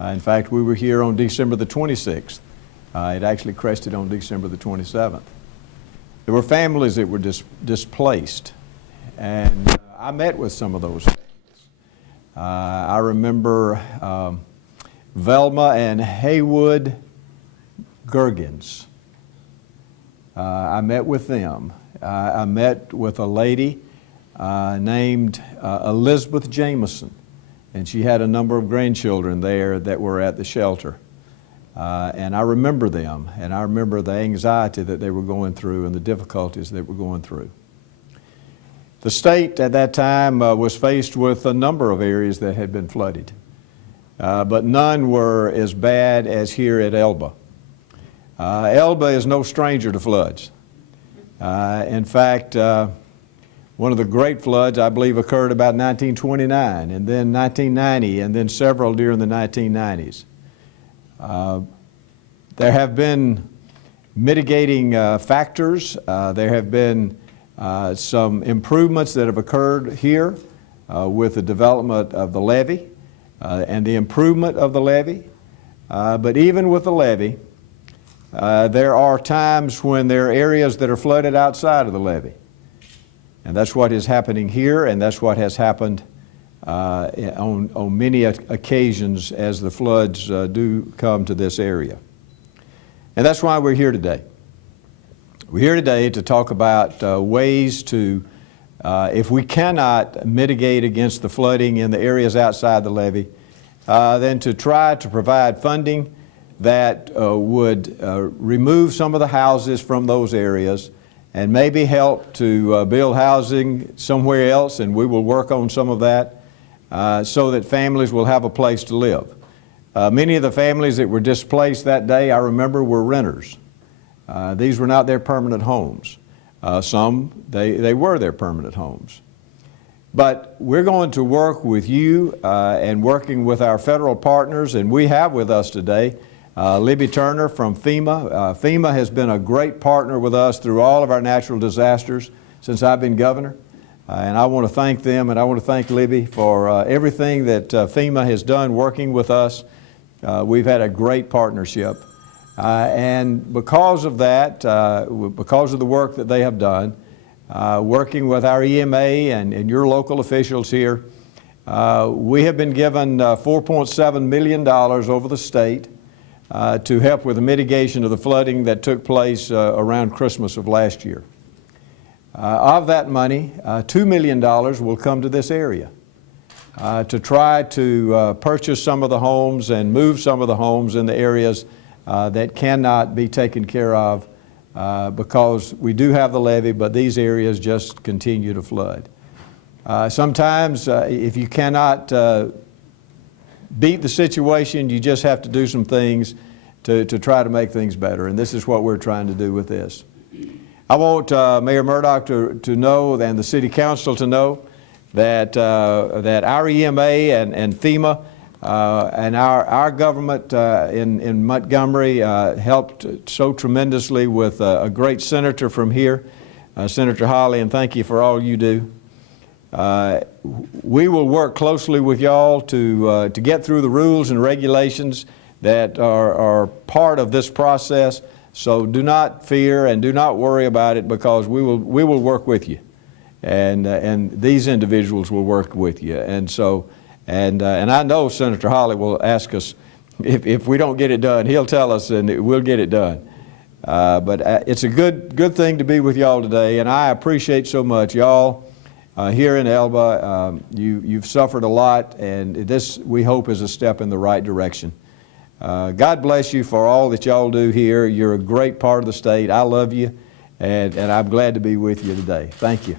In fact, we were here on December the 26th. It actually crested on December the 27th. There were families that were displaced, and I met with some of those families. I remember Velma and Haywood Gergens. I met with them. I met with a lady named Elizabeth Jameson, and she had a number of grandchildren there that were at the shelter. And I remember them, and I remember the anxiety that they were going through and the difficulties they were going through. The state at that time was faced with a number of areas that had been flooded, but none were as bad as here at Elba. Elba is no stranger to floods. In fact, one of the great floods, I believe, occurred about 1929, and then 1990, and then several during the 1990s. There have been mitigating factors. There have been some improvements that have occurred here with the development of the levee and the improvement of the levee. But even with the levee, there are times when there are areas that are flooded outside of the levee. And that's what is happening here, and that's what has happened on many occasions as the floods do come to this area. And that's why we're here today. We're here today to talk about ways to, if we cannot mitigate against the flooding in the areas outside the levee, then to try to provide funding that would remove some of the houses from those areas and maybe help to build housing somewhere else, and we will work on some of that so that families will have a place to live. Many of the families that were displaced that day, I remember, were renters. These were not their permanent homes. Some, they were their permanent homes. But we're going to work with you and working with our federal partners, and we have with us today Libby Turner from FEMA. FEMA has been a great partner with us through all of our natural disasters since I've been governor. And I want to thank them, and I want to thank Libby for everything that FEMA has done working with us. We've had a great partnership. And because of that, because of the work that they have done, working with our EMA and your local officials here, we have been given $4.7 million over the state to help with the mitigation of the flooding that took place around Christmas of last year. Of that money, $2 million will come to this area to try to purchase some of the homes and move some of the homes in the areas that cannot be taken care of because we do have the levee, but these areas just continue to flood. Sometimes if you cannot beat the situation, you just have to do some things to try to make things better, and this is what we're trying to do with this. I want Mayor Murdoch to know, and the City Council to know, that our EMA and FEMA and our government in Montgomery helped so tremendously with a great senator from here, Senator Hawley, and thank you for all you do. We will work closely with y'all to get through the rules and regulations that are part of this process. So do not fear and do not worry about it, because we will work with you, and these individuals will work with you. And so and I know Senator Hawley will ask us if we don't get it done. He'll tell us, and we'll get it done. But it's a good thing to be with y'all today, and I appreciate so much y'all. Here in Elba, you've suffered a lot, and this, we hope, is a step in the right direction. God bless you for all that y'all do here. You're a great part of the state. I love you, and I'm glad to be with you today. Thank you.